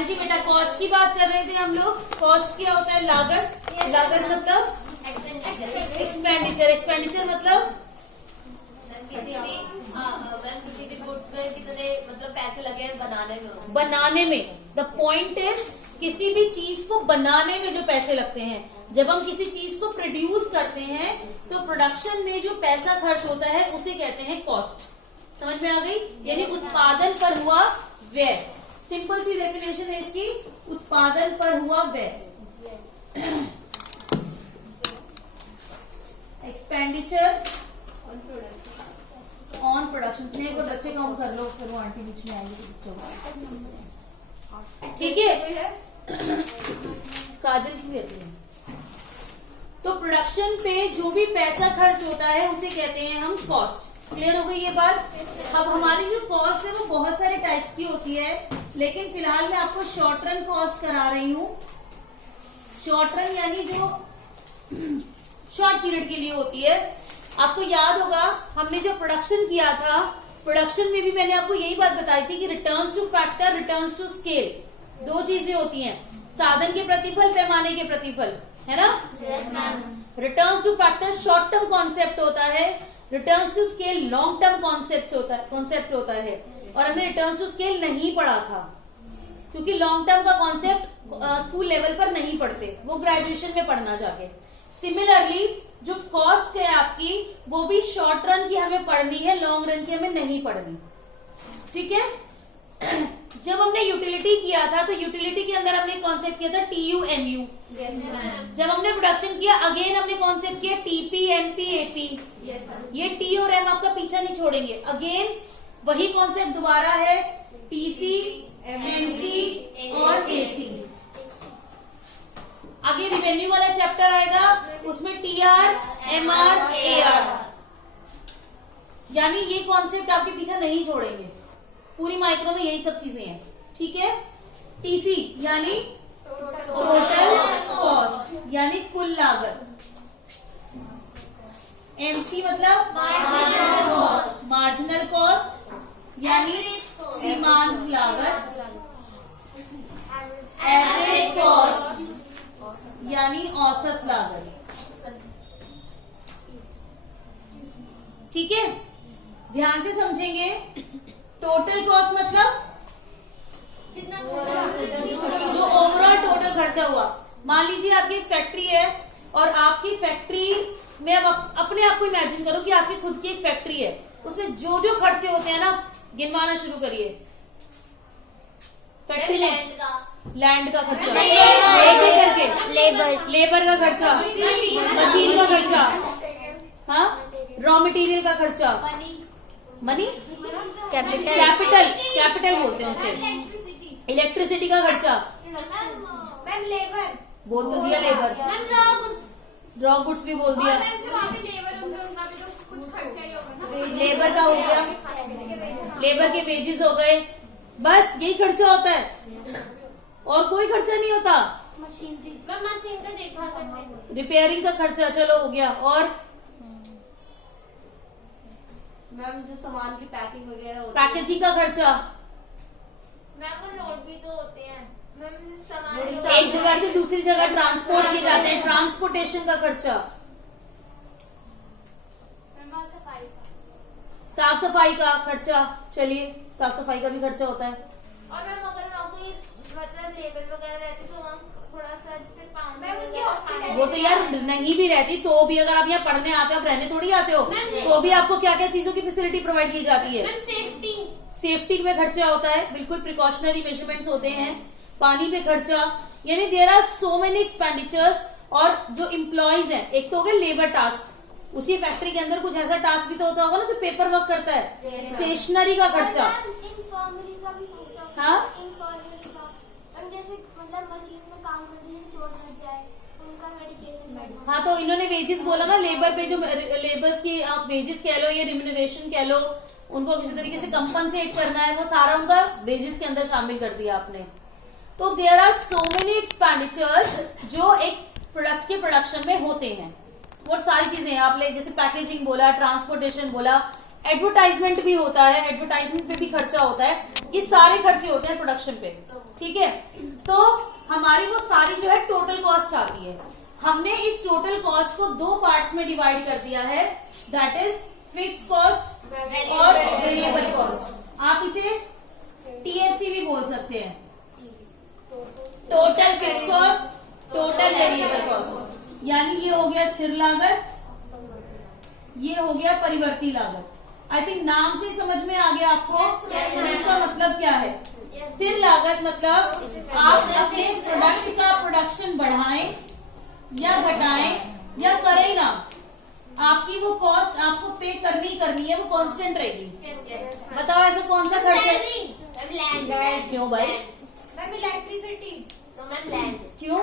हाँ जी बेटा, कॉस्ट की बात कर रहे थे हम लोग। कॉस्ट क्या होता है? लागत। लागत मतलब एक्सपेंडिचर। एक्सपेंडिचर मतलब किसी भी गुड्स में कितने मतलब पैसे लगे हैं बनाने में। बनाने में। द पॉइंट इज किसी भी चीज को बनाने में जो पैसे लगते हैं। जब हम किसी चीज को प्रोड्यूस करते हैं तो प्रोडक्शन में जो पैसा खर्च होता है उसे कहते हैं कॉस्ट। समझ में आ गई? यानी उत्पादन पर हुआ व्यय। सिंपल सी डेफिनेशन है इसकी, उत्पादन पर हुआ व्यय। Expenditure on production. स्नेह को बच्चे काउंट कर लो, फिर वो आंटी बीच में आएंगे। ठीक है, काजल की बेटी है। तो प्रोडक्शन पे जो भी पैसा खर्च होता है उसे कहते हैं हम कॉस्ट। क्लियर हो गई ये बात? अब हमारी जो कॉस्ट है वो बहुत सारे टाइप्स की होती है, लेकिन फिलहाल मैं आपको शॉर्ट रन कॉस्ट करा रही हूँ। शॉर्ट रन यानी जो शॉर्ट पीरियड के लिए होती है। आपको याद होगा हमने जो प्रोडक्शन किया था, प्रोडक्शन में भी मैंने आपको यही बात बताई थी कि returns to factor, returns to scale, दो चीजें होती हैं। साधन के प्रतिफल, पैमाने के प्रतिफल, है ना? Returns to factor short term concept होता है, returns to scale long term concept होता है। और हमने रिटर्न्स टू स्केल नहीं पढ़ा था क्योंकि लॉन्ग टर्म का कॉन्सेप्ट स्कूल लेवल पर नहीं पढ़ते, वो ग्रेजुएशन में पढ़ना जाके। सिमिलरली जो कॉस्ट है आपकी वो भी शॉर्ट रन की हमें पढ़नी है, लॉन्ग रन की हमें नहीं पढ़नी। ठीक है? जब हमने यूटिलिटी किया था तो यूटिलिटी के अंदर हमने कॉन्सेप्ट किया था TUMU। जब हमने प्रोडक्शन किया अगेन हमने कॉन्सेप्ट किया TP, MP, AP। ये T और M आपका पीछा नहीं छोड़ेंगे। अगेन वही कॉन्सेप्ट दोबारा है, PC, MC और AC। आगे रिवेन्यू वाला चैप्टर आएगा, उसमें TR, MR, AR। यानी ये कॉन्सेप्ट आपके पीछे नहीं छोड़ेंगे। पूरी माइक्रो में यही सब चीजें हैं। ठीक है? TC यानी टोटल कॉस्ट, यानी कुल लागत। MC मतलब मार्जिनल कॉस्ट यानी सीमांत लागत। एवरेज कॉस्ट यानी औसत लागत। ठीक है? ध्यान से समझेंगे। टोटल कॉस्ट मतलब जो ओवरऑल टोटल खर्चा हुआ। मान लीजिए आपकी एक फैक्ट्री है और आपकी फैक्ट्री में अब अपने आप को इमेजिन करो कि आपकी खुद की एक फैक्ट्री है, उसमें जो जो खर्चे होते हैं ना, गिनवाना शुरू करिए। फैक्ट्री लैंड का खर्चा, एक एक करके, लेबर का खर्चा, मशीन का खर्चा, हाँ, रॉ मटेरियल का खर्चा, मनी, कैपिटल बोलते हैं उसे, इलेक्ट्रिसिटी का खर्चा, लेबर बोल तो दिया, लेबर, रॉ गुड्स भी बोल दिया, लेबर का हो गया, लेबर के वेजेस हो गए। बस यही खर्चा होता है और कोई खर्चा नहीं होता। मशीन का देखभाल करना, रिपेयरिंग का खर्चा चलो हो गया। और मैम जो सामान की पैकिंग वगैरह होती पैकेजिंग का खर्चा, मैम वो लोड भी तो होते हैं मैम, सामान एक जगह से दूसरी जगह ट्रांसपोर्ट किए जाते हैं, ट्रांसपोर्टेशन का खर्चा, साफ सफाई का खर्चा। चलिए, साफ सफाई का भी खर्चा होता है। और मैम अगर वहाँ कोई मतलब लेबर वगैरह रहती तो वहाँ थोड़ा सा जैसे पानी, वो तो यार नहीं भी रहती तो भी अगर आप यहाँ पढ़ने आते हो, आप रहने थोड़ी आते हो, तो भी आपको क्या क्या चीजों की फैसिलिटी प्रोवाइड की जाती है। सेफ्टी में खर्चा होता है, बिल्कुल प्रिकॉशनरी मेजरमेंट्स होते हैं। पानी पे खर्चा, यानी there are so many expenditures. और जो एम्प्लॉइज हैं, एक तो हो गए लेबर टास्क, उसी फैक्ट्री के अंदर कुछ ऐसा टास्क भी तो होता होगा ना जो पेपर वर्क करता है, स्टेशनरी का खर्चा, हाँ, जैसे मतलब मशीन में काम करते हैं, चोट लग जाए, उनका मेडिकेशन। हाँ, तो इन्होंने वेजेस बोला ना, लेबर पे जो लेबर्स की आप वेजेस कह लो या रिम्यूनरेशन कह लो, उनको किसी तरीके से कंपनसेट करना है, वो सारा उनका वेजेस के अंदर शामिल कर दिया आपने। तो there are so many expenditures जो एक प्रोडक्ट के प्रोडक्शन में होते हैं। और सारी चीजें आप ले, जैसे पैकेजिंग बोला, ट्रांसपोर्टेशन बोला, एडवर्टाइजमेंट भी होता है, एडवर्टाइजमेंट पे भी खर्चा होता है, ये सारे खर्चे होते हैं प्रोडक्शन पे, ठीक है। तो हमारी वो सारी जो है टोटल कॉस्ट आती है। हमने इस टोटल कॉस्ट को दो पार्ट्स में डिवाइड कर दिया है, दैट इज फिक्स्ड कॉस्ट और वेरिएबल कॉस्ट। आप इसे TFC भी बोल सकते हैं, total fixed cost, total variable cost. यानी ये हो गया स्थिर लागत, ये हो गया परिवर्ती लागत। आई थिंक नाम से समझ में आ गया आपको इसका मतलब क्या है। स्थिर लागत मतलब आप अपने प्रोडक्ट का प्रोडक्शन बढ़ाएं या घटाएं या करें ना, आपकी वो कॉस्ट आपको पे करनी है, वो कांस्टेंट रहेगी। बताओ ऐसा कौन सा खर्च है? लैंड। क्यों भाई? Ma'am electricity. तो मैम लैंड। क्यों?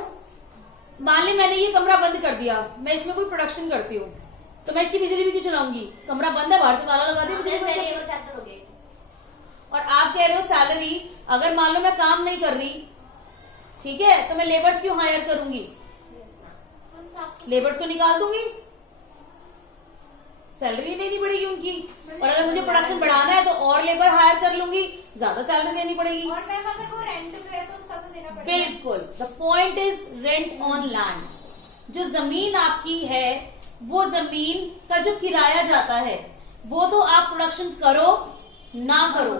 मान ली मैंने ये कमरा बंद कर दिया, मैं इसमें कोई प्रोडक्शन करती हूँ, तो मैं इसकी बिजली भी क्यों चलाऊंगी? कमरा बंद है, बाहर से ताला लगा दिया, बिजली बंद है। और आप कह रहे हो सैलरी, अगर मान लो मैं काम नहीं कर रही, ठीक है, तो मैं लेबर्स क्यों हायर करूंगी? लेबर्स को निकाल दूंगी, सैलरी देनी पड़ेगी उनकी। और अगर मुझे प्रोडक्शन बढ़ाना है तो और लेबर हायर कर लूंगी, ज्यादा सैलरी देनी पड़ेगी। और मैम अगर वो रेंट पे है तो उसका तो देना पड़ेगा। बिल्कुल, the point is rent on land. जो जमीन आपकी है, वो जमीन का जो किराया जाता है, वो तो आप प्रोडक्शन करो ना करो,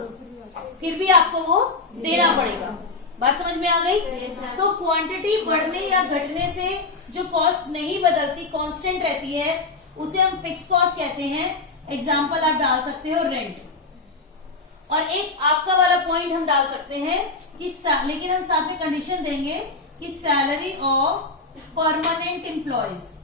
फिर भी आपको वो देना पड़ेगा। बात समझ में आ गई? तो क्वांटिटी बढ़ने या घटने से जो कॉस्ट नहीं बदलती, कांस्टेंट रहती है, उसे हम फिक्स कॉस्ट कहते हैं। एग्जाम्पल आप डाल सकते हो रेंट। और एक आपका वाला पॉइंट हम डाल सकते हैं कि लेकिन हम साथ में कंडीशन देंगे कि सैलरी ऑफ परमानेंट एम्प्लॉयज।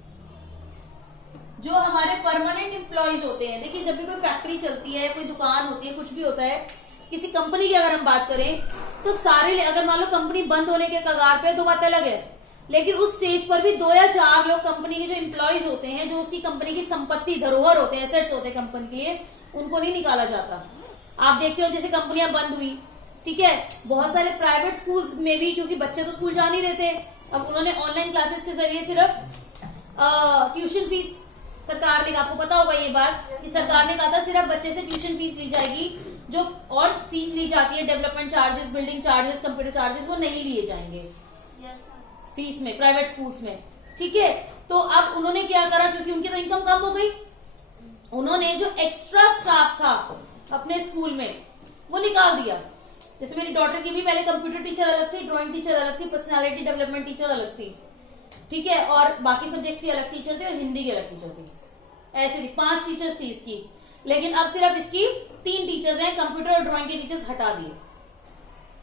जो हमारे परमानेंट एम्प्लॉयज होते हैं, देखिए जब भी कोई फैक्ट्री चलती है, कोई दुकान होती है, कुछ भी होता है, किसी कंपनी की अगर हम बात करें तो सारे, अगर मान लो कंपनी बंद होने के कगार पे, तो बात अलग है, लेकिन उस स्टेज पर भी 2 या 4 लोग कंपनी के जो एम्प्लॉयज होते हैं, जो उसकी कंपनी की संपत्ति, धरोहर होते हैं, एसेट्स होते हैं कंपनी के लिए, उनको नहीं निकाला जाता। आप देखते हो जैसे कंपनियां बंद हुई, ठीक है, बहुत सारे प्राइवेट स्कूल्स में भी, क्योंकि बच्चे तो स्कूल जा नहीं रहे थे, अब उन्होंने ऑनलाइन क्लासेस के जरिए सिर्फ ट्यूशन फीस, सरकार ने, आपको पता होगा ये बात कि सरकार ने कहा था सिर्फ बच्चे से ट्यूशन फीस ली जाएगी, जो और फीस ली जाती है development charges, building charges, computer charges, वो नहीं लिए जाएंगे फीस में, प्राइवेट स्कूल्स में, ठीक है। तो अब उन्होंने क्या करा, क्योंकि उनकी तो इनकम कम हो गई, उन्होंने जो एक्स्ट्रा स्टाफ था अपने स्कूल में वो निकाल दिया। जैसे मेरी डॉटर की भी पहले कंप्यूटर टीचर अलग थी, ड्राइंग टीचर अलग थी, पर्सनालिटी डेवलपमेंट टीचर अलग थी, ठीक है, और बाकी सब्जेक्ट्स की अलग टीचर थी और हिंदी की अलग टीचर थी, ऐसे थी, 5 टीचर्स थी इसकी। लेकिन अब सिर्फ इसकी 3 टीचर्स हैं, कंप्यूटर और ड्राइंग के टीचर्स हटा दिए,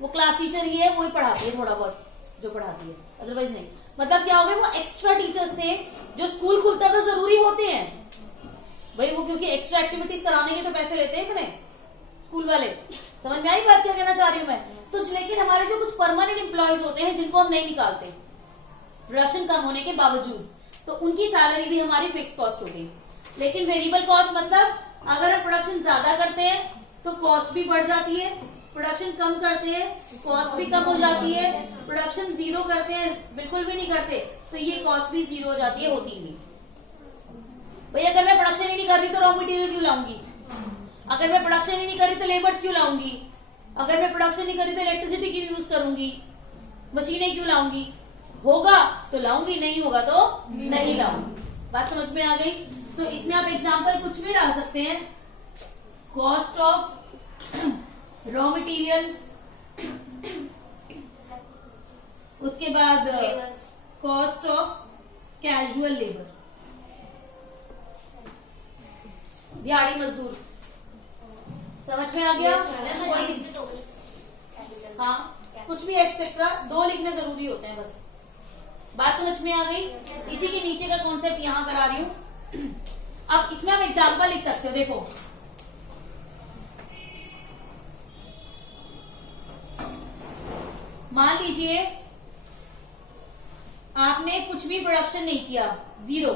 वो क्लास टीचर ही है, वही पढ़ाती है थोड़ा बहुत जो पढ़ाती है, अदरवाइज नहीं। मतलब क्या हो गया, वो एक्स्ट्रा टीचर्स थे, जो स्कूल खुलता तो जरूरी होते हैं भाई, वो क्योंकि एक्स्ट्रा एक्टिविटीज कराने के तो पैसे लेते हैं कि नहीं स्कूल वाले। समझ में आई बात क्या कहना चाह रही हूँ मैं? तो लेकिन हमारे जो कुछ परमानेंट एम्प्लॉयज होते हैं, जिनको हम नहीं निकालते प्रोडक्शन कम होने के बावजूद, तो उनकी सैलरी भी हमारी फिक्स कॉस्ट होगी। लेकिन वेरिएबल कॉस्ट मतलब अगर हम प्रोडक्शन ज्यादा करते हैं तो कॉस्ट भी बढ़ जाती है, प्रोडक्शन कम करते हैं कॉस्ट भी कम हो जाती है, प्रोडक्शन 0 करते हैं, बिल्कुल भी नहीं करते, तो ये कॉस्ट भी 0 हो जाती है, होती नहीं। भाई अगर मैं प्रोडक्शन ही नहीं कर रही तो रॉ मटेरियल क्यों लाऊंगी? अगर मैं प्रोडक्शन ही नहीं कर रही तो लेबर्स क्यों लाऊंगी? अगर मैं प्रोडक्शन नहीं कर रही तो इलेक्ट्रिसिटी क्यों यूज करूंगी? मशीनें क्यों लाऊंगी? होगा तो लाऊंगी, नहीं होगा तो नहीं लाऊंगी। बात समझ में आ गई? तो इसमें आप एग्जांपल कुछ भी डाल सकते हैं, कॉस्ट ऑफ रॉ मटेरियल, उसके बाद कॉस्ट ऑफ कैजुअल लेबर, दिहाड़ी मजदूर। समझ में आ गया? हाँ, कुछ भी एक्सेट्रा 2 लिखने जरूरी होते हैं बस। बात समझ में आ गई? इसी के नीचे का कॉन्सेप्ट यहां करा रही हूं। अब इसमें आप एग्जांपल लिख सकते हो, देखो मान लीजिए आपने कुछ भी प्रोडक्शन नहीं किया, 0,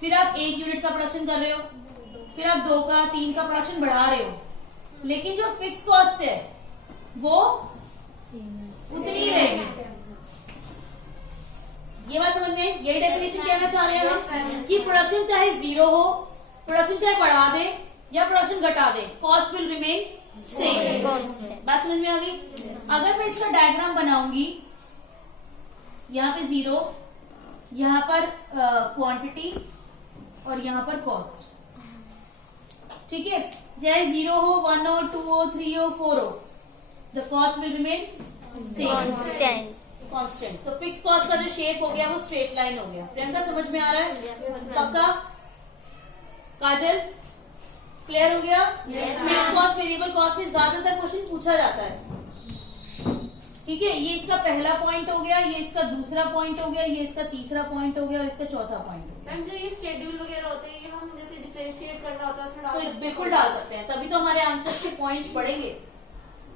फिर आप 1 यूनिट का प्रोडक्शन कर रहे हो, फिर आप 2 का 3 का प्रोडक्शन बढ़ा रहे हो, लेकिन जो फिक्स कॉस्ट है वो उतनी ही रहेगी। ये बात समझ में? यही डेफिनेशन कहना चाह रहे हैं हम कि प्रोडक्शन चाहे 0 हो, प्रोडक्शन चाहे बढ़ा दे, या प्रोडक्शन घटा दें, cost will remain same. Constant. बात समझ में आ गई? अगर मैं इसका डायग्राम बनाऊंगी, यहाँ पे 0, यहाँ पर क्वांटिटी और यहाँ पर कॉस्ट, ठीक है। चाहे 0 हो, 1 हो, 2 हो, 3 हो, 4 हो, the cost will remain same, Constant. Constant. तो फिक्स कॉस्ट का जो शेप हो गया वो स्ट्रेट लाइन हो गया। प्रियंका समझ में आ रहा है? पक्का? काजल क्लियर हो गया? फिक्स कॉस्ट वेरिएबल कॉस्ट में ज्यादातर क्वेश्चन पूछा जाता है, ठीक है। ये इसका पहला पॉइंट हो गया, ये इसका दूसरा पॉइंट हो गया, ये इसका तीसरा पॉइंट हो गया और इसका चौथा पॉइंट हो गया। मैम जो ये शेड्यूल वगैरह होते हैं, ये हम जैसे डिफरेंशिएट करना होता है उसमें डाल तो सकते हैं। बिल्कुल डाल सकते हैं, तभी तो हमारे आंसर के पॉइंट्स बढ़ेंगे।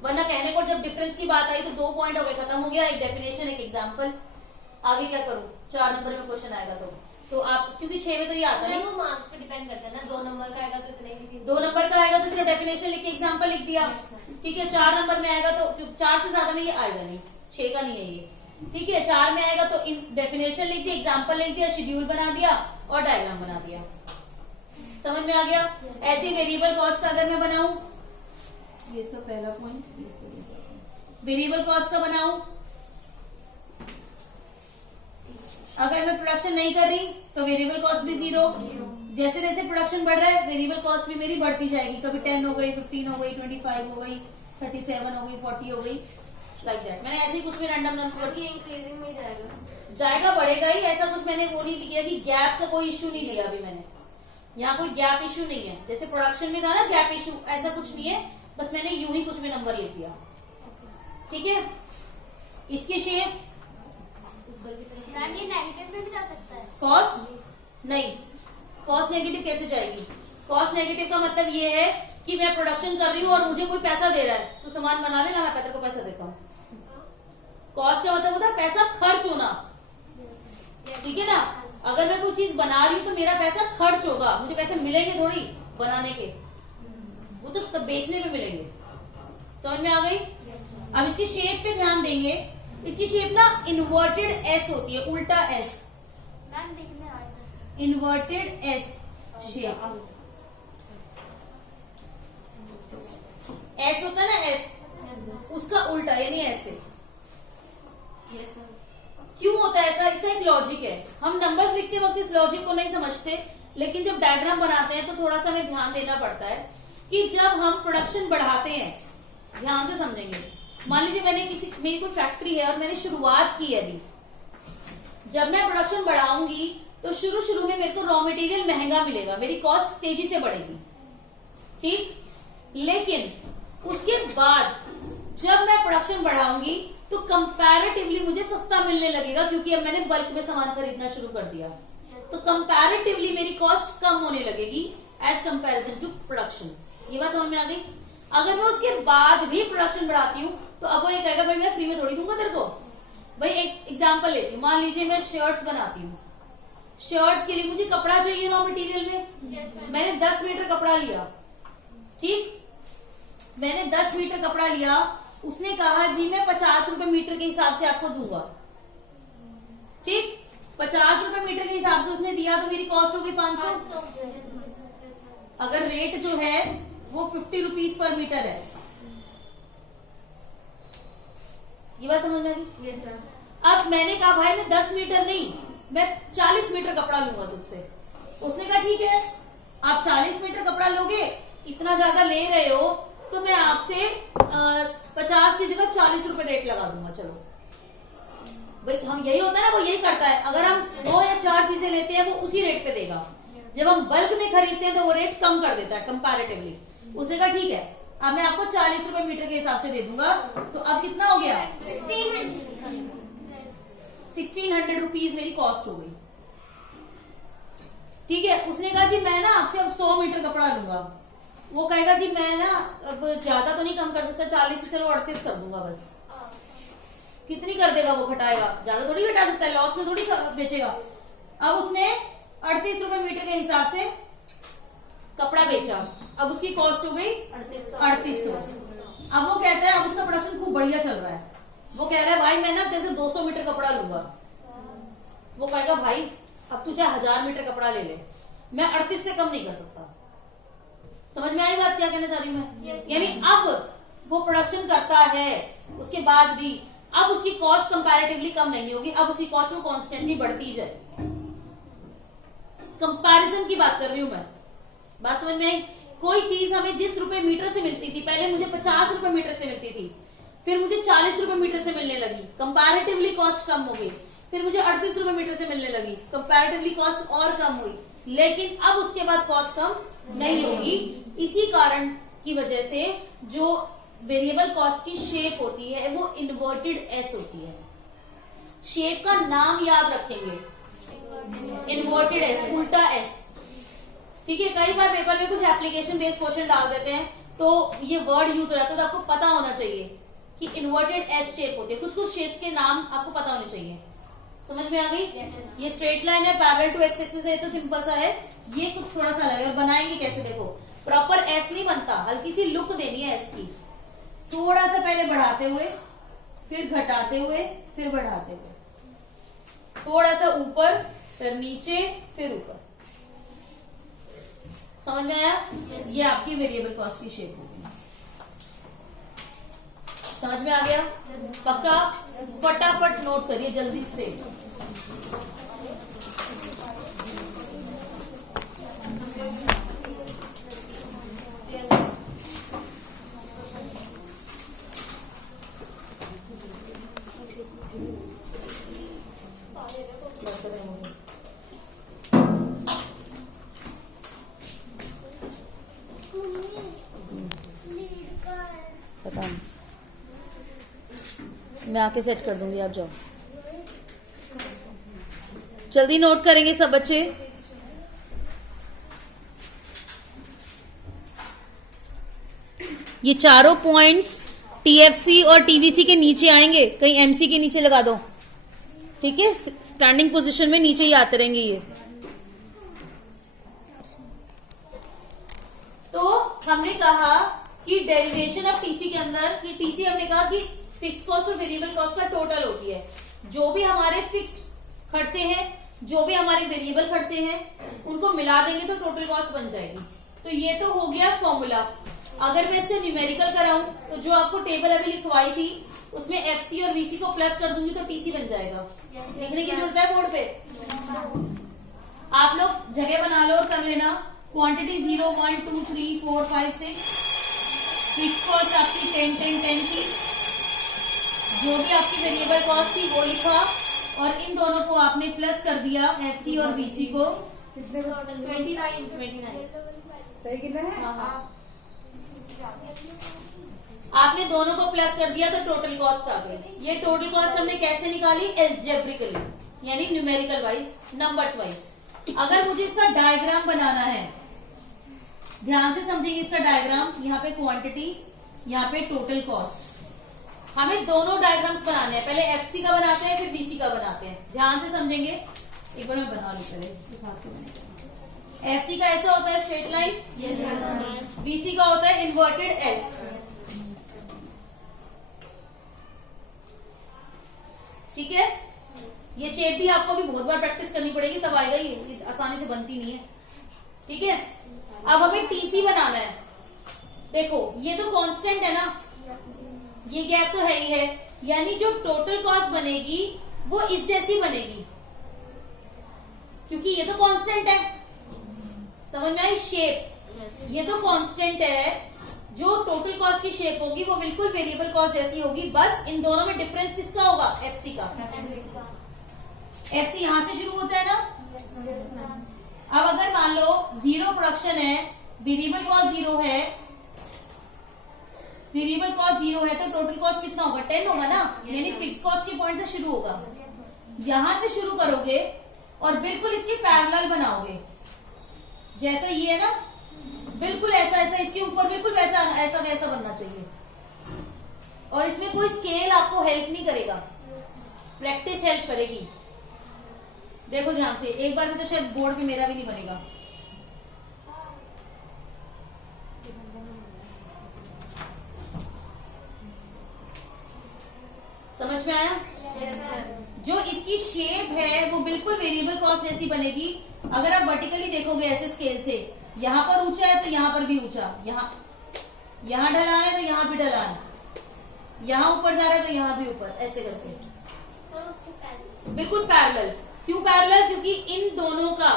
वरना कहने को जब डिफरेंस की बात आई तो 2 पॉइंट हो गए, खत्म हो गया। एक डेफिनेशन, एक एग्जांपल, आगे क्या करूं? 4 नंबर में क्वेश्चन आएगा तो आप, क्योंकि 6 में तो ये आता है, वो मार्क्स पे डिपेंड करता है ना, 2 नंबर का आएगा तो इतने ही 2 नंबर का आएगा तो सिर्फ डेफिनेशन लिख के एग्जांपल लिख दिया, ठीक है। 4 नंबर में आएगा तो 4 से ज्यादा में ये आएगा नहीं, 6 का नहीं है ये, ठीक है। 4 में आएगा तो डेफिनेशन लिख दिया, एग्जांपल लिख दिया, शेड्यूल बना दिया और डायग्राम बना दिया। समझ में आ गया? ऐसे वेरिएबल कॉस्ट का अगर मैं बनाऊं, ये इसका पहला पॉइंट, ये इसका दूसरा पॉइंट, वेरिएबल कॉस्ट का बनाऊं, अगर मैं प्रोडक्शन नहीं कर रही तो वेरिएबल कॉस्ट भी 0। जैसे जैसे प्रोडक्शन बढ़ रहा है वेरिएबल कॉस्ट भी मेरी बढ़ती जाएगी, कभी 10 हो गई, 15 हो गई, 25 हो गई, 37 हो गई, 40 हो गई, लाइक दैट। मैंने ऐसे ही कुछ भी रैंडम नंबर ये इंक्रीजिंग में ही जाएगा। जाएगा, बढ़ेगा ही, ऐसा कुछ मैंने वो नहीं किया कि गैप का कोई इश्यू नहीं लिया अभी मैंने, यहाँ कोई गैप इश्यू नहीं है। जैसे प्रोडक्शन में था ना गैप इश्यू, ऐसा कुछ नहीं है, बस मैंने यूं ही कुछ भी नंबर लिख दिया, ठीक है। इसके शेप मैम ये नेगेटिव में भी जा सकता है। कॉस्ट नहीं, कॉस्ट नेगेटिव कैसे जाएगी? कॉस्ट नेगेटिव का मतलब ये है कि मैं प्रोडक्शन कर रही हूँ और मुझे कोई पैसा दे रहा है, तो सामान बना लेना, मैं तेरे को पैसा देता हूँ। कॉस्ट का मतलब होता है पैसा खर्च होना, ठीक है ना। अगर मैं कोई चीज बना रही हूँ तो मेरा पैसा खर्च होगा, मुझे पैसे मिलेंगे थोड़ी बनाने के, वो तो तब बेचने में मिलेंगे। समझ में आ गई? अब इसकी शेप पे ध्यान देंगे। इसकी शेप ना इन्वर्टेड एस होती है, उल्टा एस, मैम देखने आएगा। Inverted S shape. एस होता है ना, एस उसका उल्टा यानी ऐसे। क्यों होता है ऐसा? इसका एक लॉजिक है। हम नंबर्स लिखते वक्त इस लॉजिक को नहीं समझते, लेकिन जब डायग्राम बनाते हैं तो थोड़ा सा हमें ध्यान देना पड़ता है कि जब हम प्रोडक्शन बढ़ाते हैं, ध्यान से समझेंगे। मान लीजिए मेरी कोई फैक्ट्री है और मैंने शुरुआत की है अभी, जब मैं प्रोडक्शन बढ़ाऊंगी तो शुरू में मेरे को रॉ मटेरियल महंगा मिलेगा, मेरी कॉस्ट तेजी से बढ़ेगी, ठीक। लेकिन उसके बाद जब मैं प्रोडक्शन बढ़ाऊंगी तो कंपैरेटिवली मुझे सस्ता मिलने लगेगा, क्योंकि अब मैंने बल्क में सामान खरीदना शुरू कर दिया, तो कंपैरेटिवली मेरी कॉस्ट कम होने लगेगी एज कंपैरिजन टू प्रोडक्शन। ये बात समझ में आ गई? अगर मैं उसके बाद भी प्रोडक्शन बढ़ाती हूँ तो अब वो ये कहेगा भाई मैं फ्री में थोड़ी दूंगा तेरे को। भाई एक एग्जांपल लेती हूँ, मान लीजिए मैं शर्ट्स बनाती हूँ, शर्ट्स के लिए मुझे कपड़ा चाहिए रॉ मटेरियल में, मैंने 10 मीटर कपड़ा लिया, ठीक। मैंने 10 मीटर कपड़ा लिया, उसने कहा जी मैं 50 रुपए मीटर के हिसाब से आपको दूंगा, ठीक। 50 रुपए मीटर के हिसाब से उसने दिया तो मेरी कॉस्ट हो गई 500। अगर रेट जो है वो 50 रुपीज पर मीटर है, ये बात समझ में आई? Yes sir. अब मैंने कहा भाई मैं 10 मीटर नहीं, मैं 40 मीटर कपड़ा लूंगा तुझसे। उसने कहा ठीक है, आप 40 मीटर कपड़ा लोगे, इतना ज्यादा ले रहे हो तो मैं आपसे 50 की जगह 40 रुपए रेट लगा दूंगा, चलो। भाई हम यही होता है ना, वो यही करता है। अगर हम 2 या 4 चीजें लेते हैं वो उसी रेट पे देगा, जब हम बल्क में खरीदते हैं तो वो रेट कम कर देता है कंपैरेटिवली। उसने कहा ठीक है, अब मैं आपको 40 रुपए मीटर के हिसाब से दे दूंगा, तो अब कितना हो गया? 1600 रुपीज मेरी कॉस्ट हो गई, ठीक है। उसने कहा जी मैं ना आपसे अब 100 मीटर कपड़ा लूंगा, वो कहेगा जी मैं ना अब ज्यादा तो नहीं कम कर सकता, 40 से चलो 38 कर दूंगा बस। कितनी कर देगा वो? घटाएगा, ज्यादा थोड़ी घटा सकता है, लॉस में थोड़ी बेचेगा। अब उसने 38 रुपए मीटर के हिसाब से कपड़ा बेचा, अब उसकी कॉस्ट हो गई 3800। अब वो कहता है, अब उसका प्रोडक्शन खूब बढ़िया चल रहा है, वो कह रहा है भाई मैं ना जैसे 200 मीटर कपड़ा लूंगा। वो कहेगा भाई अब तू चाहे 1000 मीटर कपड़ा ले ले, मैं 38 से कम नहीं कर सकता। समझ में आई बात क्या कहना चाह रही हूँ मैं? Yes, यानी अब वो प्रोडक्शन करता है, उसके बाद भी अब उसकी कॉस्ट कंपैरेटिवली कम नहीं होगी, अब उसकी कॉस्ट में कॉन्स्टेंटली बढ़ती जाए। कंपैरिजन की बात कर रही हूं मैं, बात समझ में आई? कोई चीज हमें जिस रुपए मीटर से मिलती थी, पहले मुझे 50 रुपए मीटर से मिलती थी, फिर मुझे 40 रुपए मीटर से मिलने लगी, कंपैरेटिवली कॉस्ट कम हो गई, फिर मुझे 38 रुपए मीटर से मिलने लगी, कंपैरेटिवली कॉस्ट और कम हुई, लेकिन अब उसके बाद कॉस्ट कम नहीं होगी। इसी कारण की वजह से जो वेरिएबल कॉस्ट की शेप होती है वो इन्वर्टेड एस होती है। शेप का नाम याद रखेंगे, इन्वर्टेड एस, उल्टा एस। ठीक है, कई बार पेपर में कुछ एप्लीकेशन बेस्ड क्वेश्चन डाल देते हैं तो ये वर्ड यूज हो जाता है, तो आपको पता होना चाहिए कि इन्वर्टेड एस शेप होती है। कुछ कुछ शेप्स के नाम आपको पता होने चाहिए। समझ में आ गई? ये स्ट्रेट लाइन है, पैरेलल टू एक्स एक्सिस है, तो सिंपल सा है। ये कुछ थोड़ा सा अलग है, और बनाएंगे कैसे देखो। प्रॉपर एस नहीं बनता, हल्की सी लुक देनी है एस की। थोड़ा सा पहले बढ़ाते हुए, फिर घटाते हुए, फिर बढ़ाते हुए, थोड़ा सा ऊपर, फिर नीचे, फिर ऊपर। समझ में आया? ये आपकी वेरिएबल कॉस्ट की शेप होगी। समझ में आ गया? पक्का? फटाफट नोट करिए जल्दी से। पता नहीं, मैं आके सेट कर दूंगी, आप जाओ। जल्दी नोट करेंगे सब बच्चे। ये चारों पॉइंट्स टीएफसी और टीवीसी के नीचे आएंगे, कहीं एमसी के नीचे लगा दो। ठीक है, स्टैंडिंग पोजीशन में नीचे ही आते रहेंगे ये। तो हमने कहा कि डेरिवेशन ऑफ टीसी के अंदर, कि टीसी हमने कहा कि फिक्स कॉस्ट और वेरिएबल कॉस्ट का टोटल होती है। जो भी हमारे फिक्स्ड खर्चे हैं, जो भी हमारे वेरिएबल खर्चे हैं, उनको मिला देंगे तो टोटल कॉस्ट बन जाएगी। तो ये तो हो गया फॉर्मूला। अगर मैं इससे न्यूमेरिकल कराऊं तो जो आपको टेबल अभी लिखवाई थी उसमें एफसी और वीसी को प्लस कर दूंगी तो टीसी बन जाएगा। लिखने की जरूरत है बोर्ड पे? आप लोग जगह बना लो और कर लेना। क्वांटिटी 0, 1, 2, 3, 4, 5, 6। फिक्स कॉस्ट आपकी 10, 10, 10 थी। जो भी आपकी वेरिएबल कॉस्ट थी वो लिखा, और इन दोनों को आपने प्लस कर दिया, एफसी और वीसी को। 29 सही कितना है? हाँ। आपने दोनों को प्लस कर दिया तो टोटल कॉस्ट आ गई। ये टोटल कॉस्ट हमने कैसे निकाली? एल्जेब्रिकली, यानी न्यूमेरिकल वाइज, नंबर्स वाइज। अगर मुझे इसका डायग्राम बनाना है, ध्यान से समझेंगे इसका डायग्राम। यहाँ पे क्वांटिटी, यहाँ पे टोटल कॉस्ट। हमें दोनों डायग्राम्स बनाने हैं। पहले एफसी का बनाते हैं, फिर वीसी का बनाते हैं। ध्यान से समझेंगे। एक बार मैं बना लूं पहले, उस हाथ से मैंने। एफसी का ऐसा होता है स्ट्रेट लाइन, वीसी का होता है इन्वर्टेड एस। ठीक है, ये शेप भी आपको भी बहुत बार प्रैक्टिस करनी पड़ेगी, तब आएगा। ये आसानी से बनती नहीं है। ठीक है, अब हमें टीसी बनाना है। देखो ये तो कांस्टेंट है ना, ये गैप तो है ही है, यानी जो टोटल कॉस्ट बनेगी वो इस जैसी बनेगी, क्योंकि ये तो कांस्टेंट है। समझ में आई? शेप ये तो कांस्टेंट है, जो टोटल कॉस्ट की शेप होगी वो बिल्कुल वेरिएबल कॉस्ट जैसी होगी। बस इन दोनों में डिफरेंस किसका होगा? एफसी का। एफसी यहां से शुरू होता है ना। अब अगर मान लो 0 प्रोडक्शन है, वेरिएबल कॉस्ट 0 है, वेरिएबल कॉस्ट 0 है, तो टोटल कॉस्ट कितना होगा? 10 होगा ना। यानी फिक्स कॉस्ट के पॉइंट से शुरू होगा। यहां से शुरू करोगे और बिल्कुल इसकी पैरेलल बनाओगे, जैसा ये है ना, बिल्कुल ऐसा ऐसा इसके ऊपर बिल्कुल वैसा ऐसा वैसा बनना चाहिए। और इसमें कोई स्केल आपको हेल्प नहीं करेगा, प्रैक्टिस हेल्प करेगी। देखो ध्यान से, एक बार में तो शायद बोर्ड पे मेरा भी नहीं बनेगा। समझ में आया? जो इसकी शेप है वो बिल्कुल वेरिएबल कॉस्ट जैसी बनेगी। अगर आप वर्टिकली देखोगे ऐसे स्केल से यहाँ पर ऊंचा है तो यहाँ पर भी ऊंचा, यहाँ ढलान है तो यहाँ भी ढलान, यहाँ ऊपर जा रहा है तो यहाँ भी ऊपर, ऐसे करके और उसके पैर बिल्कुल पैरेलल। क्यों पैरेलल? क्योंकि इन दोनों का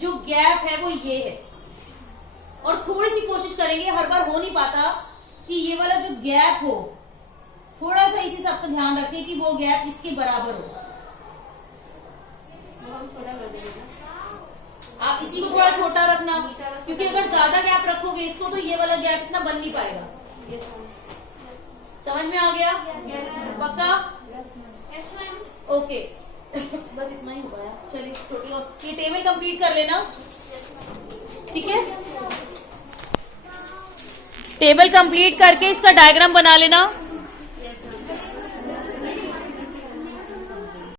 जो गैप है वो ये है। और थोड़ी सी कोशिश करेंगे, हर बार हो नहीं पाता कि ये वाला जो गैप हो, थोड़ा सा इसी सब का ध्यान रखें कि वो गैप इसके बराबर हो। आप इसी को थोड़ा छोटा रखना, क्योंकि अगर ज्यादा गैप रखोगे इसको तो ये वाला गैप इतना बन नहीं पाएगा। समझ में आ गया? पक्का? Yes ma'am. ओके बस इतना ही हो पाया। चलिए टोटल ये टेबल कंप्लीट कर लेना, ठीक है? टेबल कंप्लीट करके इसका डायग्राम बना लेना।